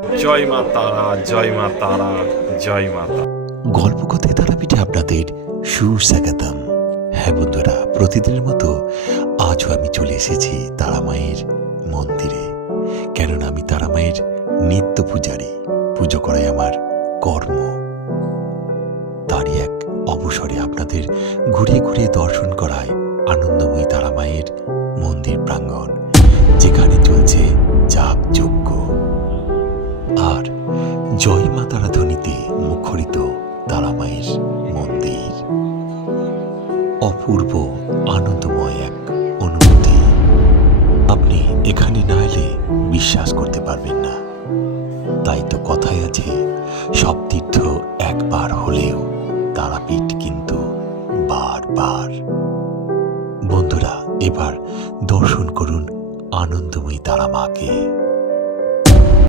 জয় মা তারা, জয় মা তারা, জয় মা তারা। গল্পকথায় তারাপীঠে আপনাদের সুস্বাগতম। হ্যাঁ বন্ধুরা, প্রতিদিনের মতো আজও আমি চলে এসেছি তারামায়ের মন্দিরে, কেননা আমি তারামায়ের নিত্য পূজারী। পুজো করাই আমার কর্ম। তারই এক অবসরে আপনাদের ঘুরিয়ে ঘুরিয়ে দর্শন করায় আনন্দময়ী তারামায়ের মন্দির প্রাঙ্গণ, যেখানে চলছে যাগযজ্ঞ আর জয় মা তারা ধ্বনিতে মুখরিত তারামায়ের মন্দির। অপূর্ব আনন্দময় এক অনুভূতি। আপনি এখানে না এলে বিশ্বাস করতে পারবেন না। তাই তো কথায় আছে, সব তীর্থ একবার হলেও তারাপীঠ কিন্তু বারবার। বন্ধুরা, এবার দর্শন করুন আনন্দময়ী তারা মাকে।